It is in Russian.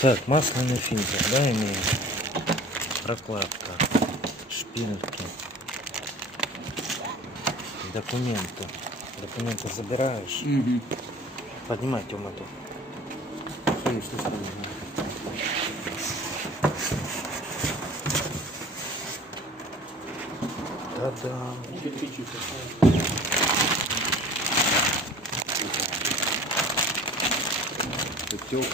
Так, масляный фильтр, да, имеем. Прокладка, шпильки, документы. Документы забираешь. Угу. Поднимай темноту. Та-дам. Утек.